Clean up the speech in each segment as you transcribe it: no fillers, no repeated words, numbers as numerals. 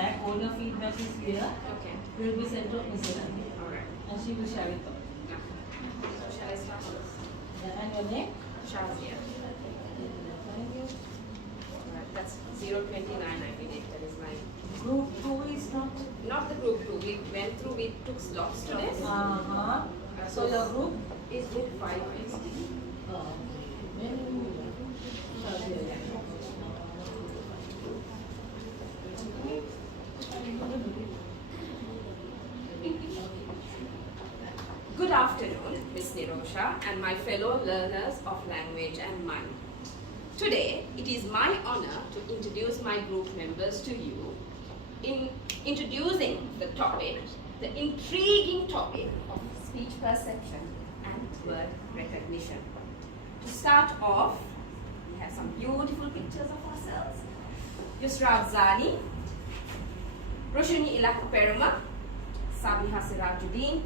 feedback. All your feedback is here. Okay. Will be sent to Ms. Elani. Alright. And she will share it out. Yeah. So shall I start on this? Yeah, and your name? Shazia. Thank you. Alright, that's 02998. That is my Group 2 is not the group 2. We went through, we took slots today. Uh-huh. So your group? Is group 5 basically. Good afternoon, Ms. Nirosha and my fellow learners of language and mind. Today, it is my honor to introduce my group members to you in introducing the topic, the intriguing topic of speech perception and word recognition. To start off, we have some beautiful pictures of ourselves. Yusra Zani, Roshini Ilakperuma, Sabiha Sirajuddin,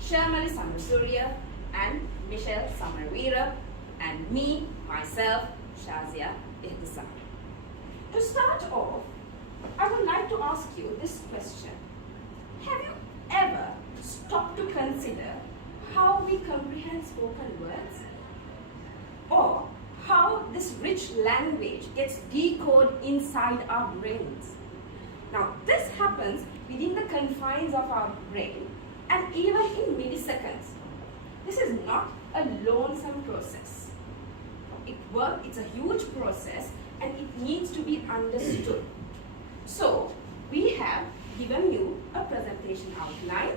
Sharmali Samarsurya, and Michelle Samarveera, and me, myself, Shazia Ihtisam. To start off, I would like to ask you this question. Have you ever stopped to consider how we comprehend spoken words? Or how this rich language gets decoded inside our brains? Now, this happens within the confines of our brain and even in milliseconds. This is not a lonesome process. It's a huge process and it needs to be understood. So, we have given you a presentation outline.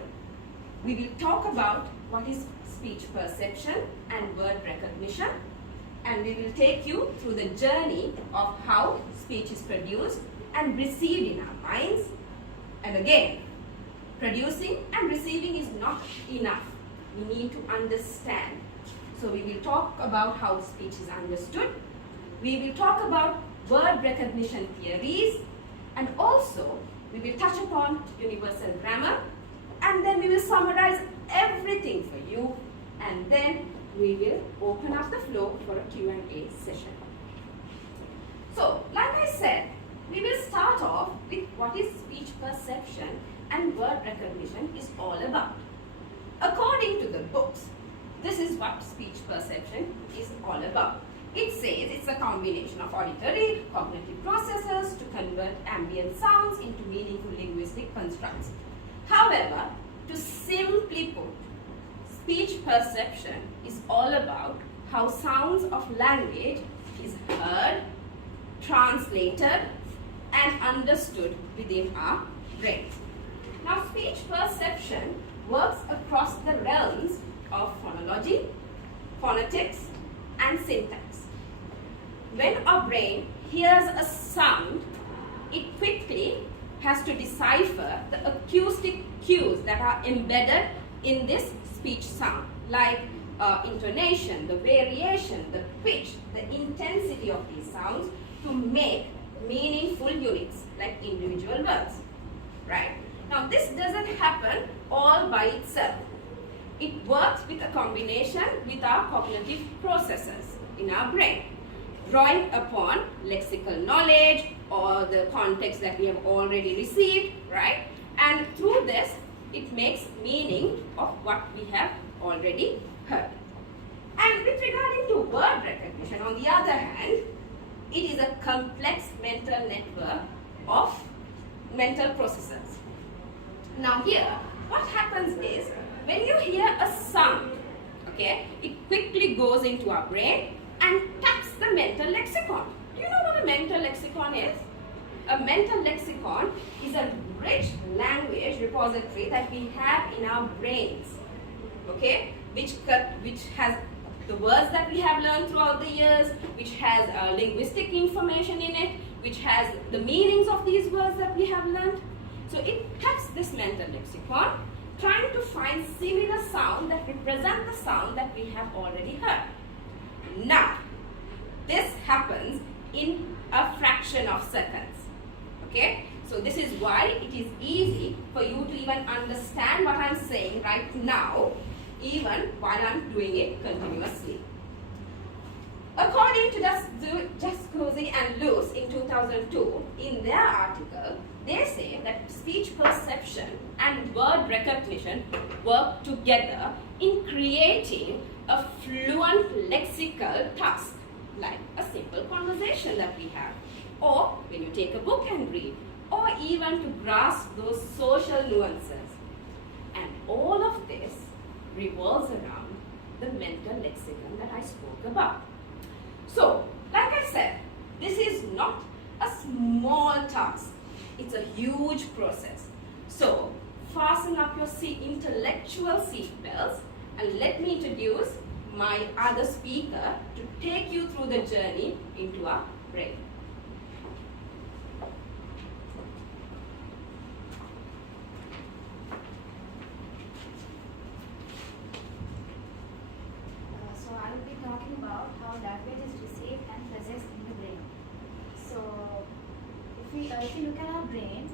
We will talk about what is speech perception and word recognition, and we will take you through the journey of how speech is produced and received in our minds. And again, producing and receiving is not enough. We need to understand. So we will talk about how speech is understood. We will talk about word recognition theories, and also we will touch upon universal grammar, and then we will summarize everything for you, and then we will open up the floor for a Q&A session. So, like I said, we will start off with what is speech perception and word recognition is all about. According to the books, this is what speech perception is all about. It says it's a combination of auditory, cognitive processes to convert ambient sounds into meaningful linguistic constructs. However, to simply put, speech perception is all about how sounds of language is heard, translated, and understood within our brains. Now, speech perception works across the realms of phonology, phonetics, and syntax. When our brain hears a sound, it quickly has to decipher the acoustic cues that are embedded in this speech sound, like intonation, the variation, the pitch, the intensity of these sounds to make meaningful units like individual words, right? Now, this doesn't happen all by itself. It works with a combination with our cognitive processes in our brain, drawing upon lexical knowledge or the context that we have already received, right? And through this, it makes meaning of what we have already heard. And with regarding to word recognition, on the other hand, it is a complex mental network of mental processes. Now here, what happens is, when you hear a sound, okay, it quickly goes into our brain and taps the mental lexicon. Do you know what a mental lexicon is? A mental lexicon is a rich language repository that we have in our brains, okay, which has the words that we have learned throughout the years, which has linguistic information in it, which has the meanings of these words that we have learned. So it taps this mental lexicon, trying to find similar sound that represent the sound that we have already heard. Now, this happens in a fraction of seconds, okay? So this is why it is easy for you to even understand what I'm saying right now, even while I'm doing it continuously. According to Jascozy and Luce in 2002, in their article, they say speech perception and word recognition work together in creating a fluent lexical task, like a simple conversation that we have, or when you take a book and read, or even to grasp those social nuances. And all of this revolves around the mental lexicon that I spoke about. So, like I said, this is not a small task. It's a huge process. So, fasten up your intellectual seatbelts and let me introduce my other speaker to take you through the journey into our brain. So I will be talking about how language is received and processed in the brain. So if you look at our brain,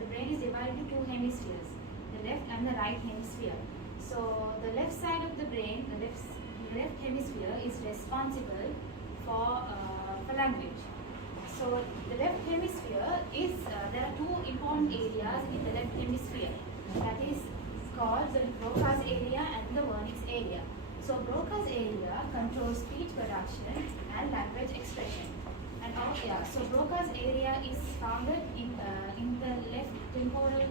the brain is divided into two hemispheres, the left and the right hemisphere. So the left side of the brain, the left hemisphere is responsible for language. So the left hemisphere is, there are two important areas in the left hemisphere. That is called the Broca's area and the Wernicke's area. So Broca's area controls speech production and language expression. And so Broca's area is founded in the left temporal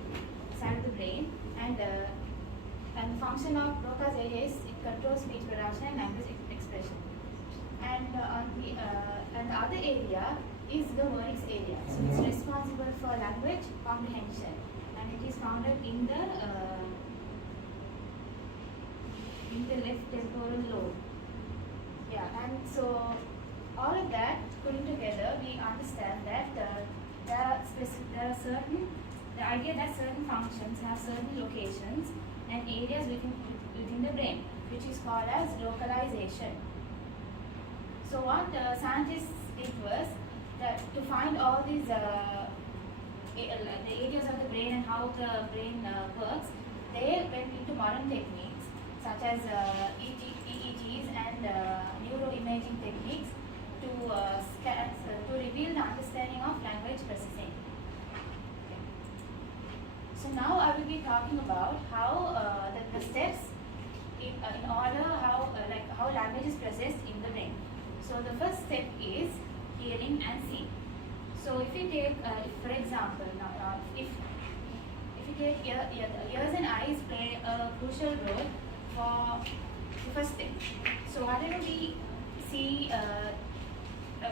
side of the brain, and the function of Broca's area is it controls speech production and language expression. And the other area is the Wernicke's area. So it's responsible for language comprehension, and it is founded in the left temporal lobe. Yeah, and so all of that putting together, we understand that the idea that certain functions have certain locations and areas within the brain, which is called as localization. So what scientists did was that to find all these the areas of the brain and how the brain works, they went into modern techniques such as EEGs and neuroimaging techniques to reveal the understanding of language processing. Okay. So now I will be talking about how the steps in order how language is processed in the brain. So the first step is hearing and seeing. So if you take, for example, if you take ears and eyes play a crucial role for the first step. So whatever we see, the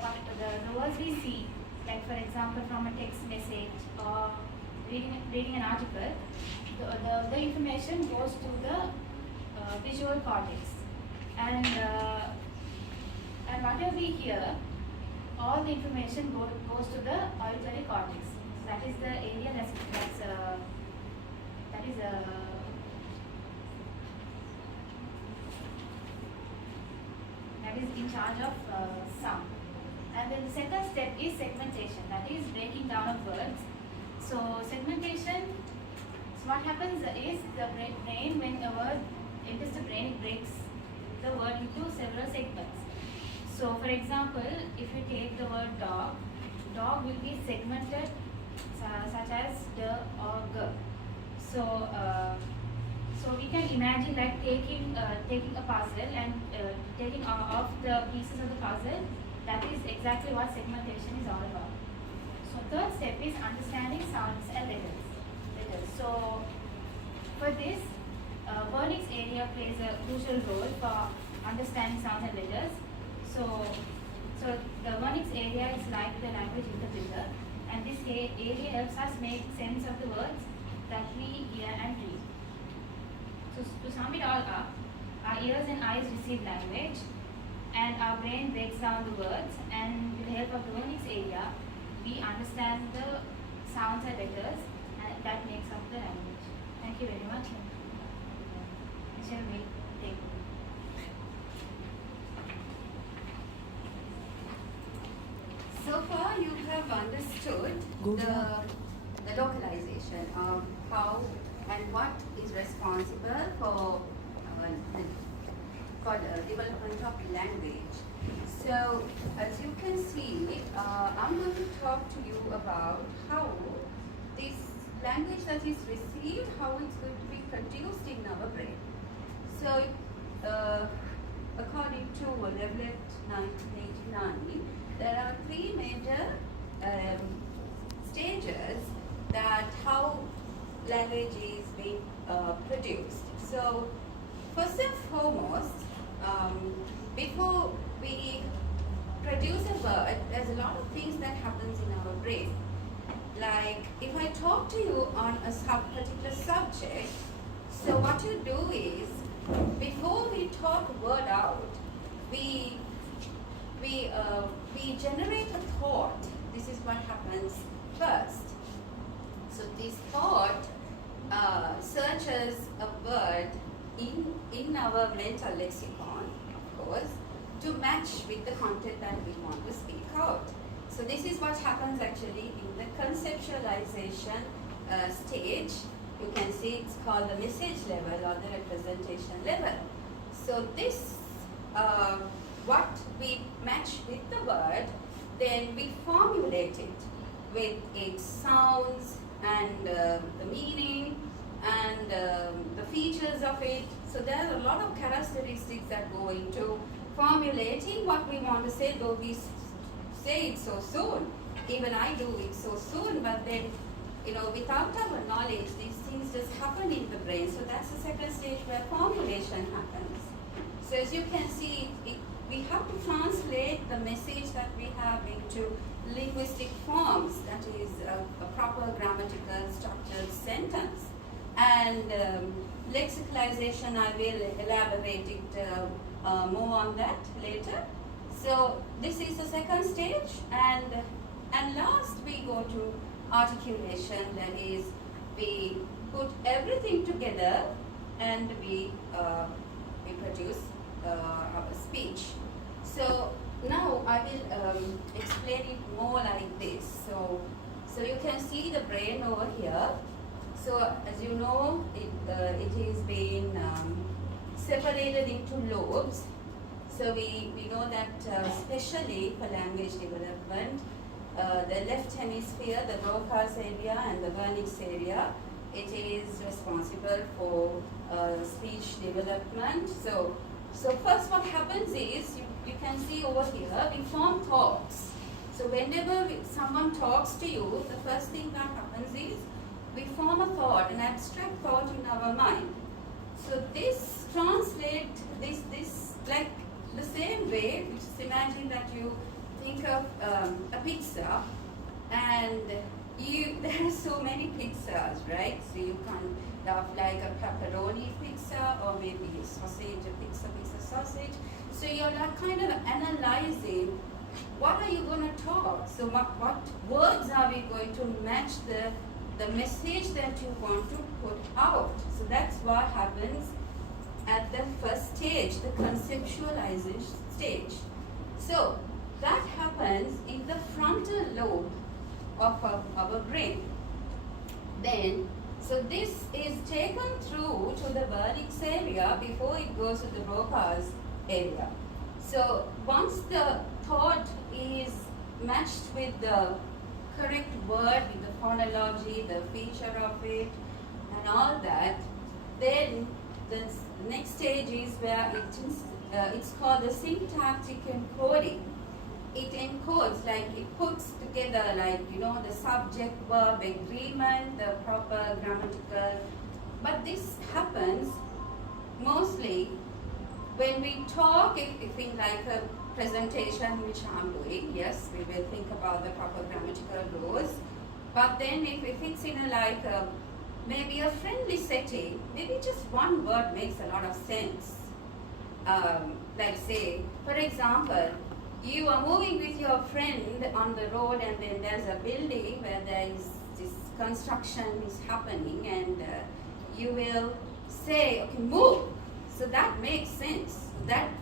words we see, like for example from a text message or reading an article, the information goes to the visual cortex, and whatever we hear, all the information goes to the auditory cortex. So that is the area that is in charge of sound. And then the second step is segmentation, that is breaking down of words. So segmentation, so what happens is the brain, when a word enters the brain, it breaks the word into several segments. So for example, if you take the word dog, dog will be segmented such as d or g. So we can imagine like taking a puzzle and taking off the pieces of the puzzle. That is exactly what segmentation is all about. So third step is understanding sounds and letters. So for this, Wernicke's area plays a crucial role for understanding sounds and letters. So the Wernicke's area is like the language interpreter, and this area helps us make sense of the words that we hear and read. So to sum it all up, our ears and eyes receive language, and our brain breaks down the words, and with the help of the Wernicke's area, we understand the sounds and letters, and that makes up the language. Thank you very much. Shall we take? So far, you have understood the localization of how and what is responsible for the development of language. So, as you can see, I'm going to talk to you about how this language language that is received, how it's going to be produced in our brain. So, according to Levelet 1989, there are three major stages that how language is being produced. So, first and foremost, before we produce a word, there's a lot of things that happens in our brain. Like if I talk to you on a particular subject, so what you do is, before we talk a word out, we generate a thought. This is what happens first. So this thought searches a word in our mental lexicon, of course, to match with the content that we want to speak out. So this is what happens actually in the conceptualization stage. You can see it's called the message level or the representation level. So this, what we match with the word, then we formulate it with its sounds and the meaning and the features of it. So there are a lot of characteristics that go into formulating what we want to say, though we say it so soon. Even I do it so soon, but then, without our knowledge, these things just happen in the brain. So that's the second stage where formulation happens. So as you can see, we have to translate the message that we have into linguistic forms, that is a proper grammatical structured sentence. And lexicalization, I will elaborate it more on that later. So this is the second stage, and last we go to articulation, that is we put everything together and we produce our speech. So now I will explain it more like this. So you can see the brain over here. So as you know, it is being separated into lobes. So we know that especially for language development, the left hemisphere, the Broca's area and the Wernicke's area, it is responsible for speech development. So first what happens is, you can see over here, we form thoughts. So whenever someone talks to you, the first thing that happens is, we form a thought, an abstract thought in our mind. So this translates, this like the same way, just imagine that you think of a pizza, and there are so many pizzas, right? So you can have like a pepperoni pizza, or maybe a sausage, a pizza sausage. So you're like kind of analyzing, what are you going to talk? So what words are we going to match the message that you want to put out? So that's what happens at the first stage, the conceptualization stage. So that happens in the frontal lobe of our brain. Then, so this is taken through to the Wernicke's area before it goes to the Broca's area. So once the thought is matched with the correct word, with the phonology, the feature of it, and all that, then the next stage is where it's called the syntactic encoding. It encodes, like it puts together, like, the subject verb agreement, the proper grammatical. But this happens mostly when we talk, if in like a presentation which I'm doing, yes, we will think about the proper grammatical rules. But then if it's in maybe a friendly setting, maybe just one word makes a lot of sense. Like say, for example, you are moving with your friend on the road, and then there's a building where there is this construction is happening, and you will say, okay, move. So that makes sense. That's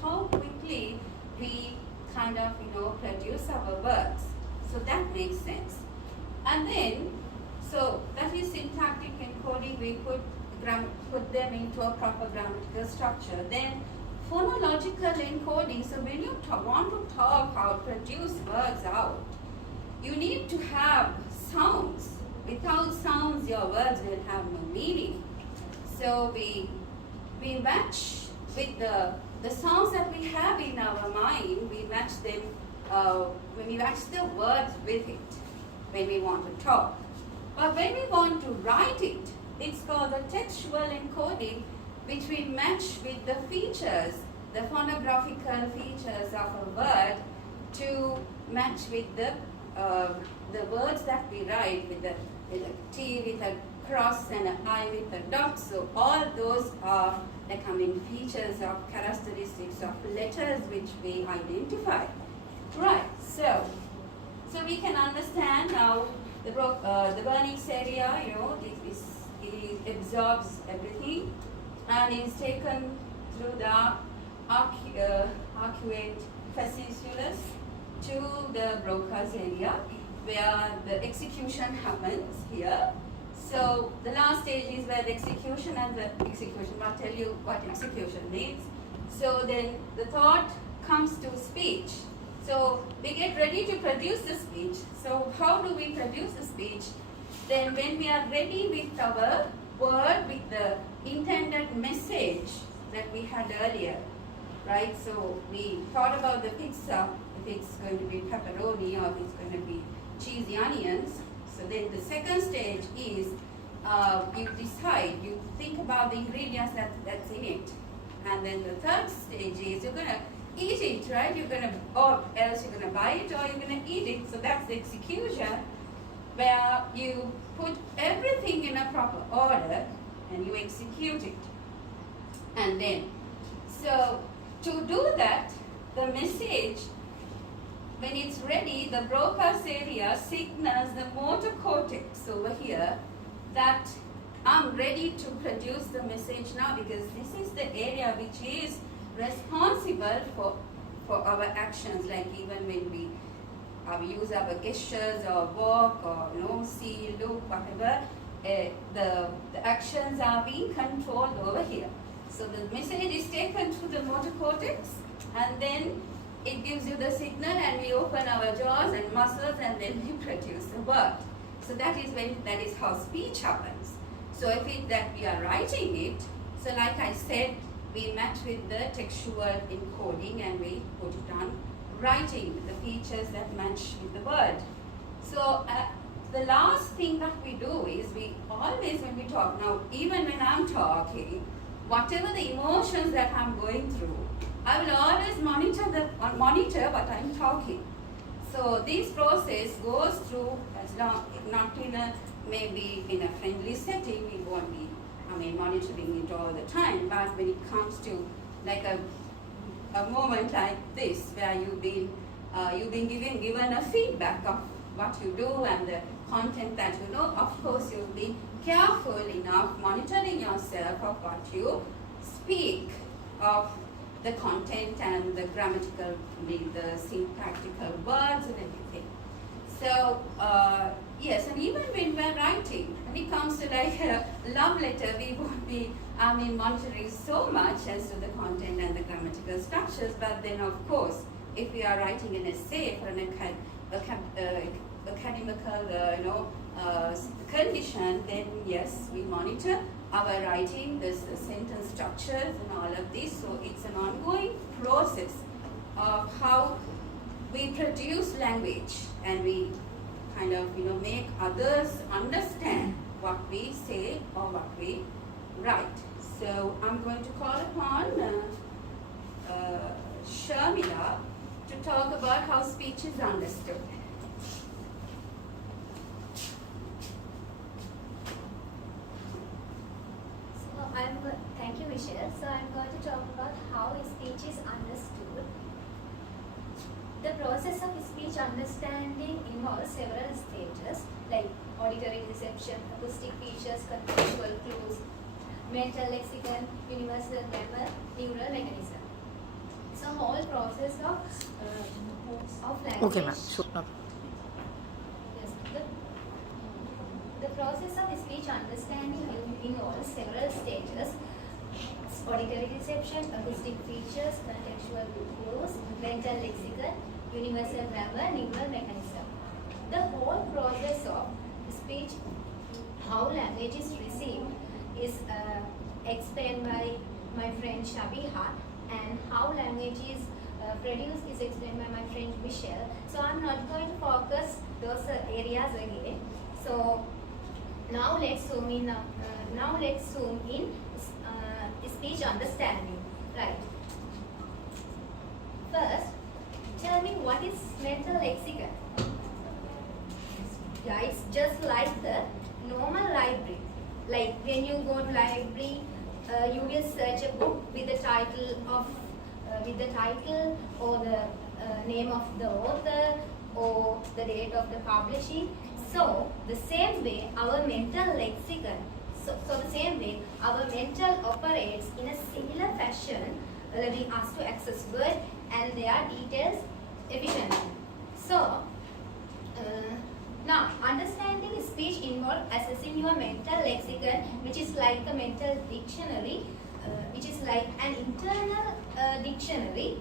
how quickly we kind of, produce our words. So that makes sense. And then, so that is syntactic encoding. We put them into a proper grammatical structure. Then phonological encoding. So when you want to talk out, produce words out, you need to have sounds. Without sounds, your words will have no meaning. So we match with the sounds that we have in our mind, we match them, when we match the words with it, when we want to talk. But when we want to write it, it's called the textual encoding, which we match with the features, the phonographical features of a word to match with the words that we write with a T, with a cross, and an I with a dot. So all those are the coming features of characteristics of letters which we identify. Right, so we can understand now the Bernese area, it absorbs everything and is taken through the arcuate fasciculus to the Broca's area, where the execution happens here. So the last stage is where the execution and the execution. I'll tell you what execution means. So then the thought comes to speech. So we get ready to produce the speech. So how do we produce the speech? Then when we are ready with our word, with the intended message that we had earlier, right? So we thought about the pizza, if it's going to be pepperoni or if it's going to be cheesy onions. So then the second stage is you decide, you think about the ingredients that's in it. And then the third stage is you're going to eat it, right? You're going to, or else you're going to buy it or you're going to eat it. So that's the execution, where you put everything in a proper order and you execute it. And then, so to do that, the message, when it's ready, the Broca's area signals the motor cortex over here that I'm ready to produce the message now, because this is the area which is responsible for our actions, like even when we use our gestures or walk or see, look, whatever, the actions are being controlled over here. So the message is taken through the motor cortex and then it gives you the signal and we open our jaws and muscles and then we produce the word. So that is how speech happens. So if that we are writing it, so like I said, we match with the textual encoding and we put it on writing, the features that match with the word. So the last thing that we do is we always, when we talk, now even when I'm talking, whatever the emotions that I'm going through, I will always monitor what I'm talking. So this process goes through, as long, not in a, maybe in a friendly setting, we won't be, monitoring it all the time, but when it comes to like a moment like this, where you've been given a feedback of what you do and the content that you know, of course you'll be careful enough monitoring yourself of what you speak, of the content and the grammatical, the syntactical words and everything. So yes, and even when we're writing, when it comes to like a love letter, we won't be monitoring so much as to the content and the grammatical structures. But then of course, if we are writing an essay for an academical condition, then yes, we monitor our writing, the sentence structures and all of this. So it's an ongoing process of how we produce language and we kind of make others understand what we say or what we write. So I'm going to call upon Sharmila to talk about how speech is understood. Thank you, Michelle. So I'm going to talk about how speech is understood. The process of speech understanding involves several stages like auditory reception, acoustic features, contextual clues, mental lexicon, universal grammar, neural mechanism. So whole process of language. Okay, ma'am. Sure. No. Yes, the process of speech understanding involves several stages: auditory reception, acoustic features, contextual clues, mental lexicon, universal grammar, neural mechanism. The whole process of speech, how language is received is explained by my friend Shabiha, and how language is produced is explained by my friend Michelle. So I'm not going to focus those areas again. So now let's zoom in. Speech understanding. Right. First, tell me what is mental lexicon. Yeah, it's just like the normal library. Like when you go to library, you will search a book with the title or the name of the author or the date of the publishing. So the same way our mental lexicon, so the same way our mental operates in a similar fashion, allowing us to access words and their details efficiently. So now, understanding speech involves assessing your mental lexicon, which is like a mental dictionary, which is like an internal dictionary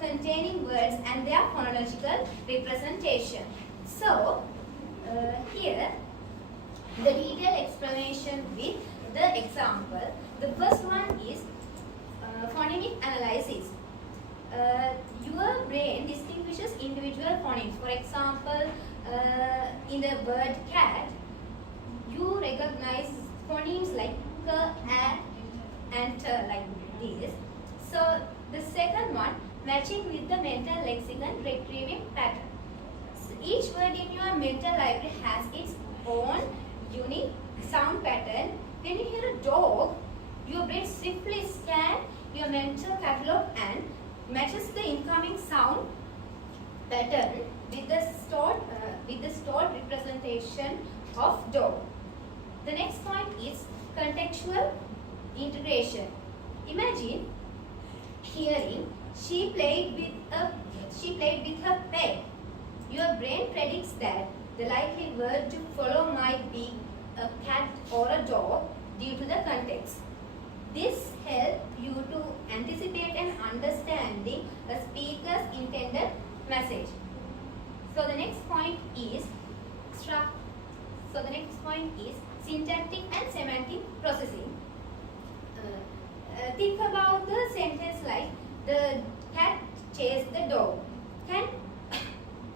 containing words and their phonological representation. So, here, the detailed explanation with the example. The first one is phonemic analysis. Your brain distinguishes individual phonemes. For example, in the word cat, you recognize phonemes like k, a, and t like this. So the second one, matching with the mental lexicon retrieving pattern. So each word in your mental library has its own unique sound pattern. When you hear a dog, your brain swiftly scans your mental catalog and matches the incoming sound pattern with the stored representation of dog. The next point is contextual integration. Imagine hearing she played with her pet. Your brain predicts that the likely word to follow might be a cat or a dog due to the context. This helps you to anticipate and understanding a speaker's intended message. So the next point is syntactic and semantic processing. Think about the sentence like the cat chased the dog. Can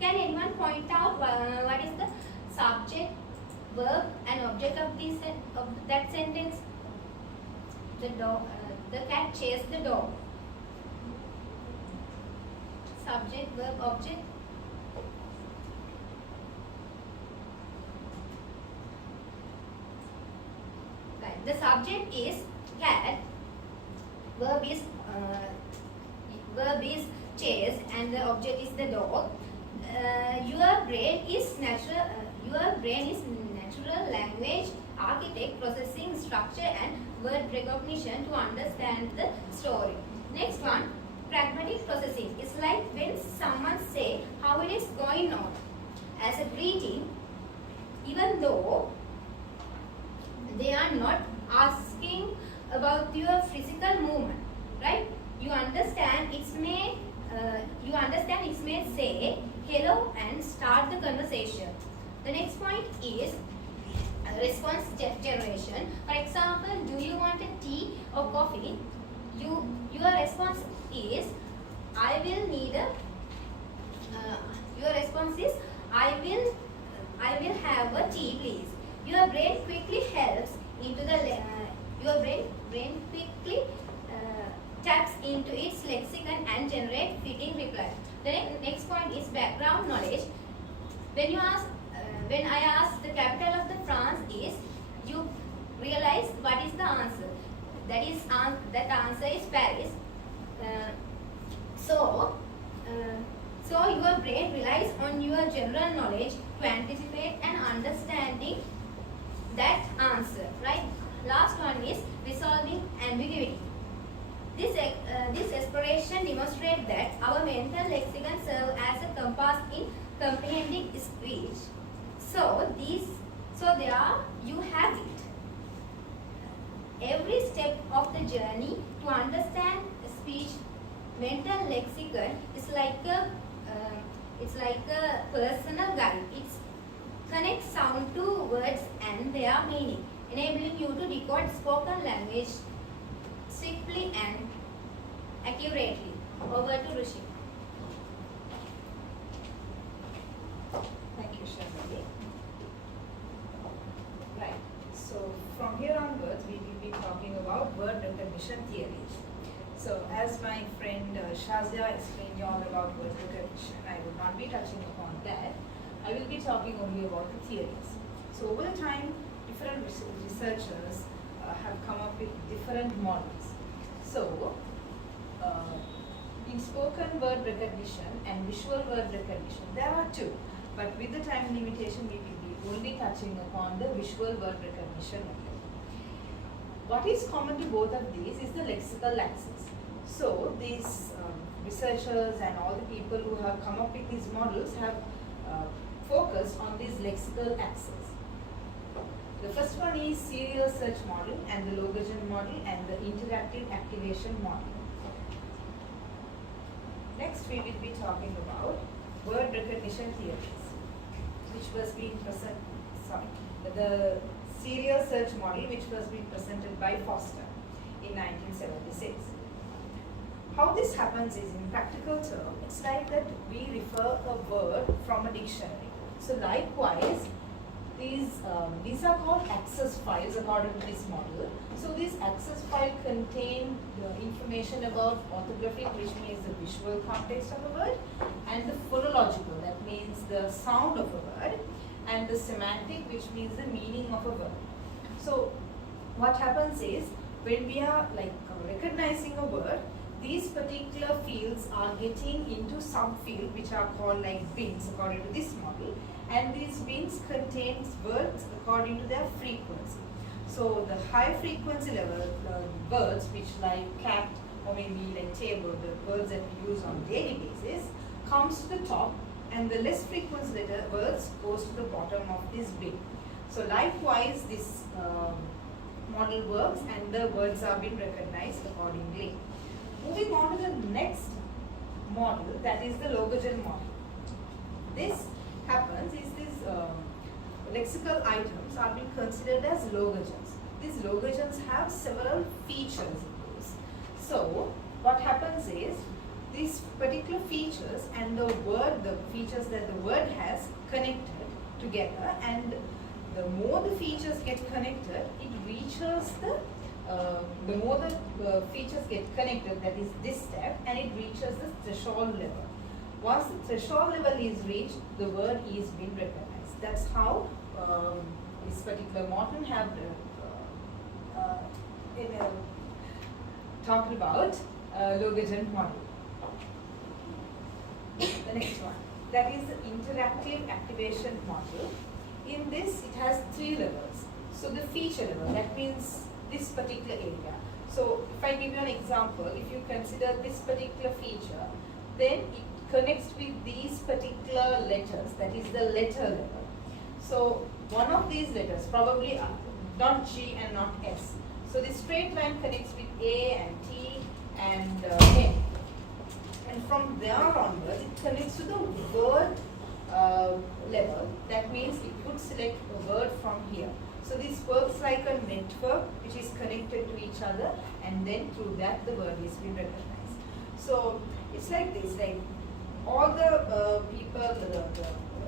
anyone point out what is the subject, verb, and object of that sentence? The cat chased the dog. Subject, verb, object. Right. The subject is cat. Verb is chased, and the object is the dog. Your brain is natural language architect, processing structure and word recognition to understand the story. Next one, pragmatic processing. It's like when someone say how it is going on as a greeting, even though they are not asking about your physical movement, right? You understand it may say hello and start the conversation. The next point is response generation. For example, do you want a tea or coffee? Your response is I will need a. Your response is I will have a tea, please. Your brain quickly helps into the your brain quickly taps into its lexicon and generate fitting reply. The next point is background knowledge. When I ask the capital of the France is, you realize what is the answer. That answer is Paris. So your brain relies on your general knowledge to anticipate and understanding that answer, right? Last one is resolving ambiguity. This exploration demonstrates that our mental lexicon serves as a compass in comprehending speech. So there you have it. Every step of the journey to understand speech, mental lexicon is like a personal guide. Connect sound to words and their meaning, enabling you to decode spoken language swiftly and accurately. Over to Rishi. Thank you, Shamali. Right. So from here onwards, we will be talking about word recognition theories. So as my friend Shazia explained you all about word recognition, I will not be touching upon that. I will be talking only about the theories. So over the time, different researchers have come up with different models. So in spoken word recognition and visual word recognition, there are two. But with the time limitation, we will be only touching upon the visual word recognition only. What is common to both of these is the lexical axis. So these researchers and all the people who have come up with these models have focused on these lexical axes. The first one is serial search model and the Logogen model and the interactive activation model. Next we will be talking about word recognition theories, which was being the serial search model, which was being presented by Foster in 1976. How this happens is, in practical term, it's like that we refer a word from a dictionary. So likewise, these are called access files according to this model. So these access files contain the information about orthographic, which means the visual context of a word, and the phonological, that means the sound of a word, and the semantic, which means the meaning of a word. So what happens is, when we are recognizing a word, these particular fields are getting into subfields which are called like bins according to this model, and these bins contains words according to their frequency. So the high frequency level words, which like cat or maybe like table, the words that we use on daily basis, comes to the top, and the less frequency letter words goes to the bottom of this bin. So likewise this model works, and the words are being recognized accordingly. Moving on to the next model, that is the Logogen model. This happens is these lexical items are being considered as logogens. These logogens have several features in those. So what happens is, these particular features and the features that the word has connected together, and the more the features get connected, it reaches the more the features get connected, that is this step, and it reaches the threshold level. Once the threshold level is reached, the word is being recognized. That's how this particular model have talked about Logogen model. The next one, that is the interactive activation model. In this, it has 3 levels. So the feature level, that means this particular area. So if I give you an example, if you consider this particular feature, then it connects with these particular letters, that is the letter level. So one of these letters, probably not G and not S. So this straight line connects with A and T and N. And from there onwards, it connects to the word level. That means it would select a word from here. So this works like a network which is connected to each other, and then through that the word is being recognized. So it's like this, like all the people, the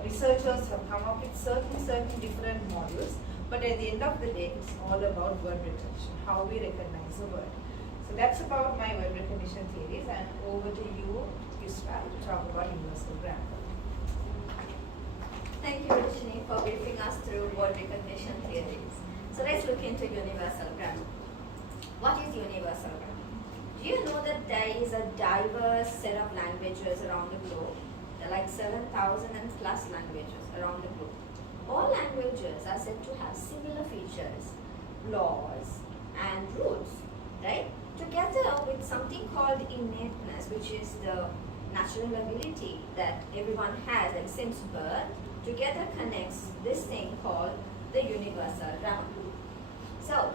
researchers have come up with certain different models, but at the end of the day, it's all about word recognition, how we recognize a word. So that's about my word recognition theories, and over to you, Yusra, to talk about universal grammar. Thank you, Rishini, for briefing us through word recognition theories. So let's look into universal grammar. What is universal grammar? Do you know that there is a diverse set of languages around the globe? There are like 7,000 and plus languages around the globe. All languages are said to have similar features, laws, and rules, right? Together with something called innateness, which is the natural ability that everyone has and since birth, together connects this thing called the universal grammar. So,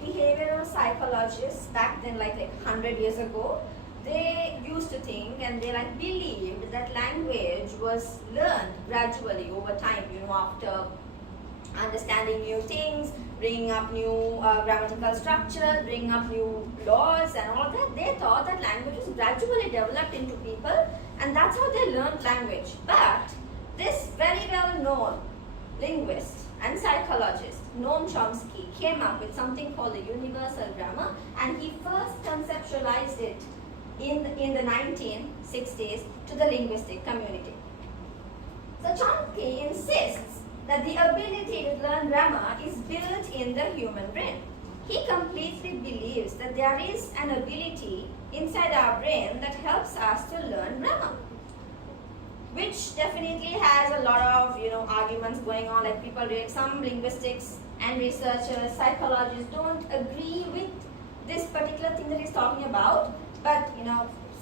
behavioral psychologists back then, like 100 years ago, they used to think and they like believed that language was learned gradually over time, after understanding new things, bringing up new grammatical structure, bringing up new laws and all that. They thought that language was gradually developed into people, and that's how they learned language. But this very well known linguist and psychologist, Noam Chomsky, came up with something called the universal grammar, and he first conceptualized it in the 1960s to the linguistic community. So Chomsky insists that the ability to learn grammar is built in the human brain. He completely believes that there is an ability inside our brain that helps us to learn grammar, which definitely has a lot of arguments going on. Like people read, some linguistics and researchers, psychologists don't agree with this particular thing that he's talking about, but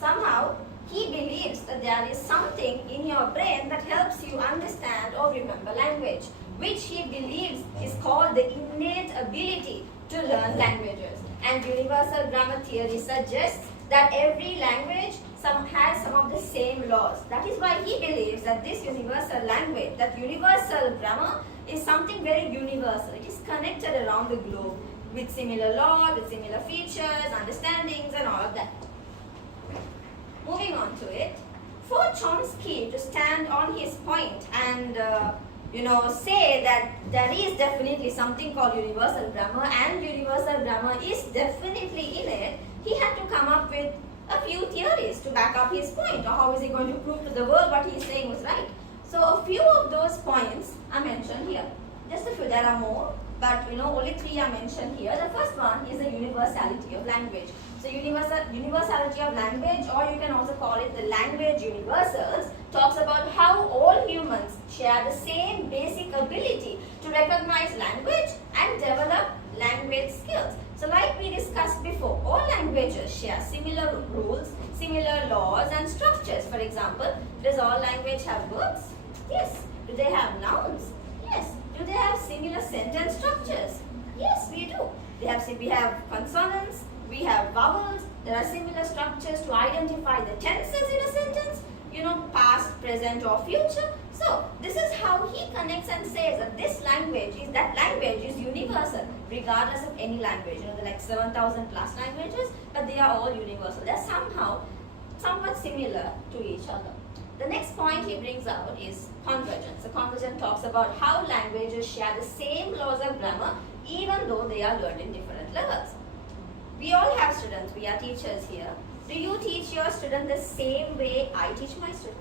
somehow he believes that there is something in your brain that helps you understand or remember language, which he believes is called the innate ability to learn languages. And universal grammar theory suggests that every language has some of the same laws. That is why he believes that this universal language, that universal grammar, is something very universal. It is connected around the globe with similar laws, with similar features, understandings and all of that. Moving on to it, for Chomsky to stand on his point and say that there is definitely something called universal grammar and universal grammar is definitely in it, he had to come up with a few theories to back up his point, or how is he going to prove to the world what he is saying was right. So a few of those points are mentioned here. Just a few, there are more, but only 3 are mentioned here. The first one is the universality of language. So universality of language, or you can also call it the language universals, talks about how all humans share the same basic ability to recognize language and develop language skills. So like we discussed before, all languages share similar rules, similar laws and structures. For example, does all language have verbs? Yes. Do they have nouns? Yes. Do they have similar sentence structures? Yes, we do. We have consonants, we have vowels, there are similar structures to identify the tenses in a sentence, past, present or future. So this is how he connects and says that that language is universal regardless of any language. There are like 7,000 plus languages, but they are all universal. They're somewhat similar to each other. The next point he brings out is convergence. So convergence talks about how languages share the same laws of grammar even though they are learned in different levels. We all have students, we are teachers here. Do you teach your student the same way I teach my student?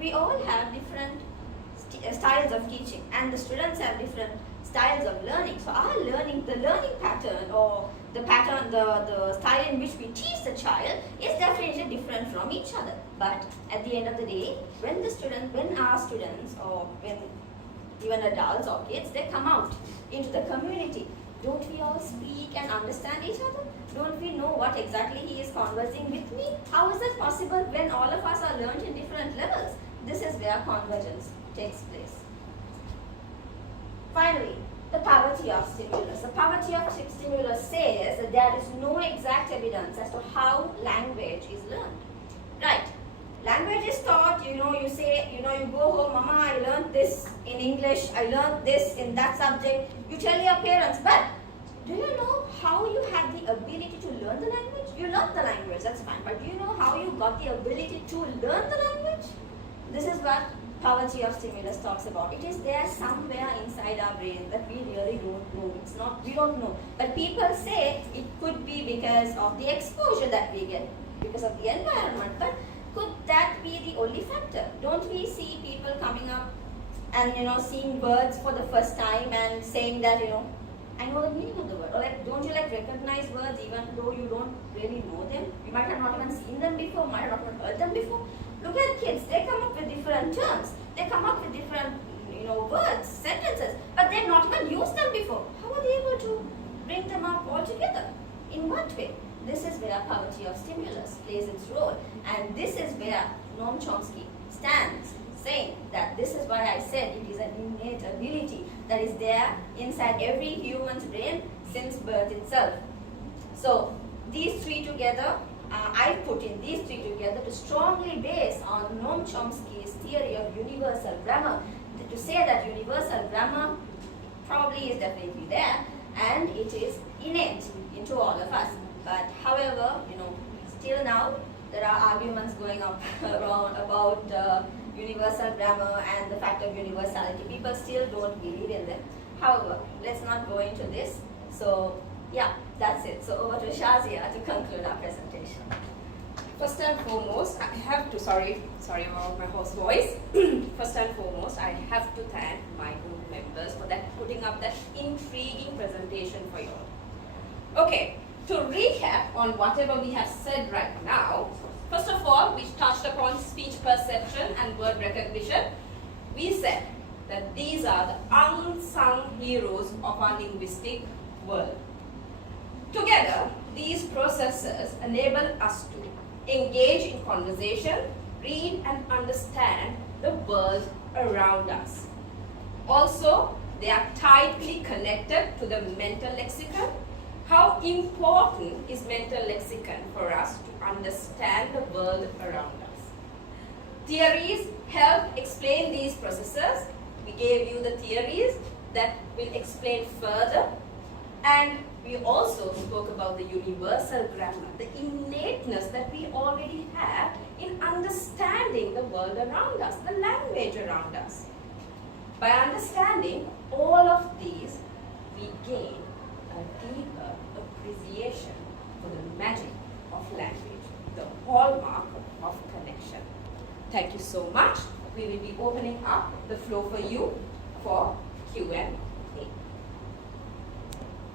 We all have different styles of teaching, and the students have different styles of learning. So our the learning pattern, or the style in which we teach the child is definitely different from each other. But at the end of the day, when our students, or when even adults or kids, they come out into the community, don't we all speak and understand each other? Don't we know what exactly he is conversing with me? How is that possible when all of us are learned in different levels? This is where convergence takes place. Finally, the poverty of stimulus. The poverty of stimulus says that there is no exact evidence as to how language is learned. Right? Language is taught, you say, you go home, Mama, I learned this in English, I learned this in that subject. You tell your parents, but do you know how you had the ability to learn the language? You learned the language, that's fine, but do you know how you got the ability to learn the language? This is what poverty of stimulus talks about. It is there somewhere inside our brain that we really don't know. We don't know. But people say it could be because of the exposure that we get, because of the environment. But could that be the only factor? Don't we see people coming up and seeing words for the first time and saying that I know the meaning of the word, or don't you recognize words even though you don't really know them? You might have not even seen them before, might have not heard them before. Look at kids, they come up with different terms, they come up with different words, sentences, but they've not even used them before. How are they able to bring them up all together? In what way? This is where poverty of stimulus plays its role, and this is where Noam Chomsky stands, saying that this is why I said it is an innate ability that is there inside every human's brain since birth itself. So these three together I put in these three together to strongly base on Noam Chomsky's theory of universal grammar, to say that universal grammar probably is definitely there and it is innate into all of us. But however, still now there are arguments going on around about universal grammar and the fact of universality. People still don't believe in them. However, let's not go into this. So yeah, that's it. So over to Shazia to conclude our presentation. First and foremost, I have to, sorry about my hoarse voice. First and foremost, I have to thank my group members for putting up that intriguing presentation for you all. Okay, to recap on whatever we have said right now, first of all, we touched upon speech perception and word recognition. We said that these are the unsung heroes of our linguistic world. Together, these processes enable us to engage in conversation, read and understand the world around us. Also, they are tightly connected to the mental lexicon. How important is mental lexicon for us to understand the world around us? Theories help explain these processes. We gave you the theories that will explain further, and we also spoke about the universal grammar, the innateness that we already have in understanding the world around us, the language around us. By understanding all of these, we gain a deeper appreciation for the magic of language, the hallmark of connection. Thank you so much. We will be opening up the floor for you for Q&A.